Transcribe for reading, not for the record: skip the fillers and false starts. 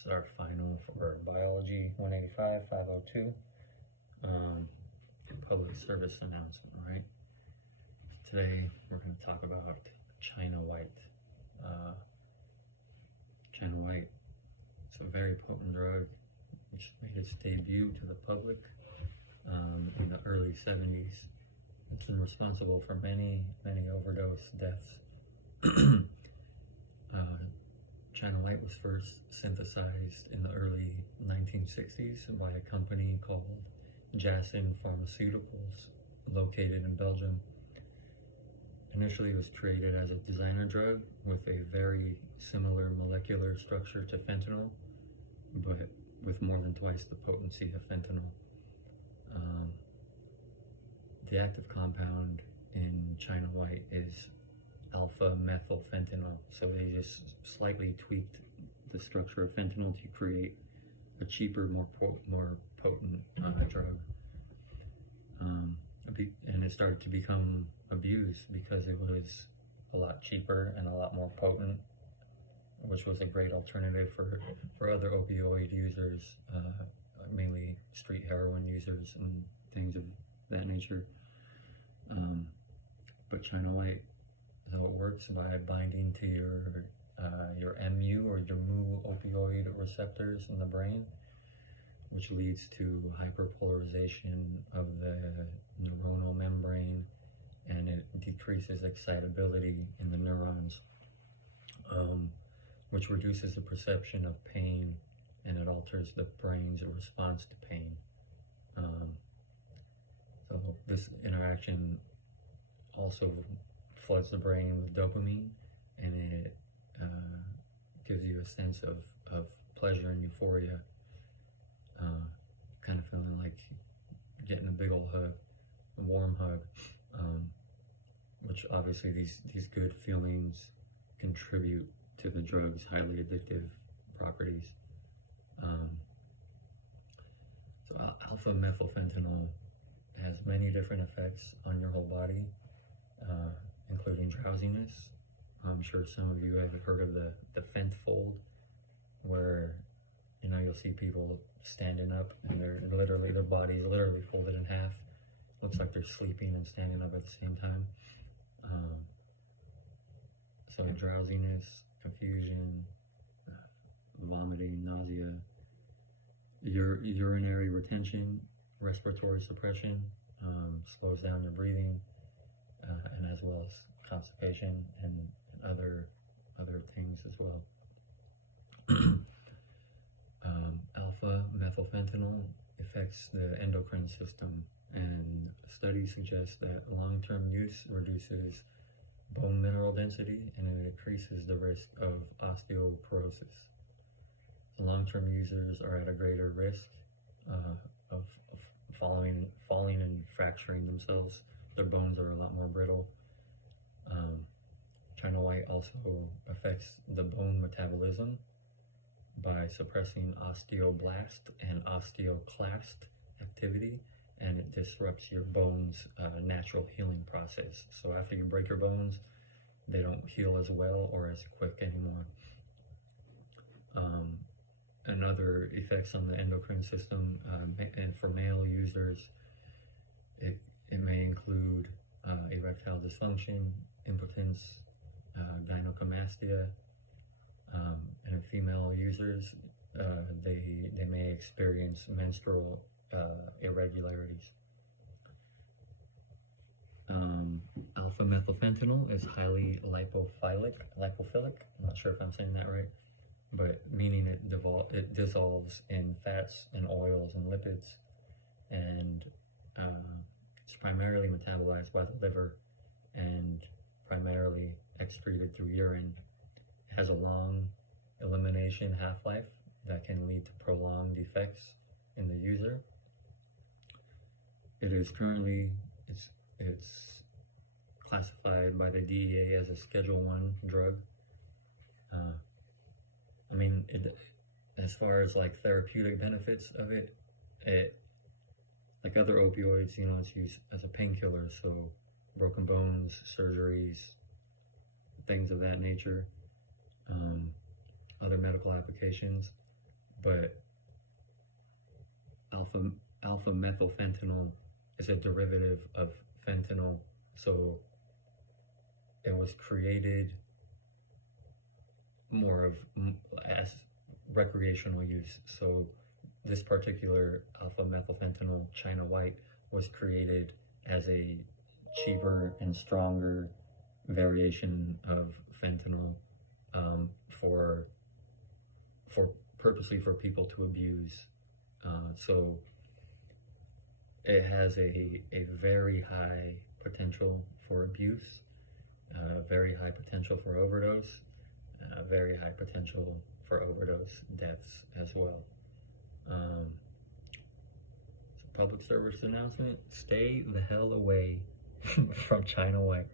This is our final for Biology 185, 502. Public service announcement, right? Today we're going to talk about China White. China White, it's a very potent drug which made its debut to the public in the early 70s. It's been responsible for many overdose deaths. China White was first synthesized in the early 1960s by a company called Janssen Pharmaceuticals, located in Belgium. Initially, it was created as a designer drug with a very similar molecular structure to fentanyl, but with more than twice the potency of fentanyl. The active compound in China White is alpha-methylfentanyl, so they just slightly tweaked the structure of fentanyl to create a cheaper, more potent drug. And it started to become abused because it was a lot cheaper and a lot more potent, which was a great alternative for other opioid users, mainly street heroin users and things of that nature. But China White, so it works by binding to your MU or your mu opioid receptors in the brain, which leads to hyperpolarization of the neuronal membrane, and it decreases excitability in the neurons, which reduces the perception of pain, and it alters the brain's response to pain. So this interaction also floods the brain with dopamine, and it gives you a sense of pleasure and euphoria, kind of feeling like getting a big old hug, a warm hug, which obviously these good feelings contribute to the drug's highly addictive properties. So alpha-methylfentanyl has many different effects on your whole body, including drowsiness. I'm sure some of you have heard of the fent fold, where you'll see people standing up and their body's literally folded in half. Looks like they're sleeping and standing up at the same time. So drowsiness, confusion, vomiting, nausea, urinary retention, respiratory suppression, slows down your breathing, and as well as constipation and other things as well. Alpha-methylfentanyl affects the endocrine system, and studies suggest that long-term use reduces bone mineral density and it increases the risk of osteoporosis. The long-term users are at a greater risk of falling and fracturing themselves. Their bones are a lot more brittle. China White also affects the bone metabolism by suppressing osteoblast and osteoclast activity, and it disrupts your bones' natural healing process. So after you break your bones, they don't heal as well or as quick anymore. And other effects on the endocrine system, and for male users, it may include erectile dysfunction, impotence, gynecomastia, and in female users, they may experience menstrual irregularities. Alpha-methylfentanyl is highly lipophilic, I'm not sure if I'm saying that right, but meaning it dissolves in fats and oils and lipids, and it's primarily metabolized by the liver and primarily excreted through urine. It has a long elimination half-life that can lead to prolonged effects in the user. It is currently, it's classified by the DEA as a Schedule 1 drug. As far as like therapeutic benefits of it, like other opioids, it's used as a painkiller, so broken bones, surgeries, things of that nature, other medical applications. but alpha alpha methylfentanyl is a derivative of fentanyl, so it was created more of as recreational use. So this particular alpha methylfentanyl China White was created as a cheaper and stronger variation of fentanyl, for purposely for people to abuse. So it has a very high potential for abuse, very high potential for overdose, very high potential for overdose deaths as well. So public service announcement: stay the hell away from China White.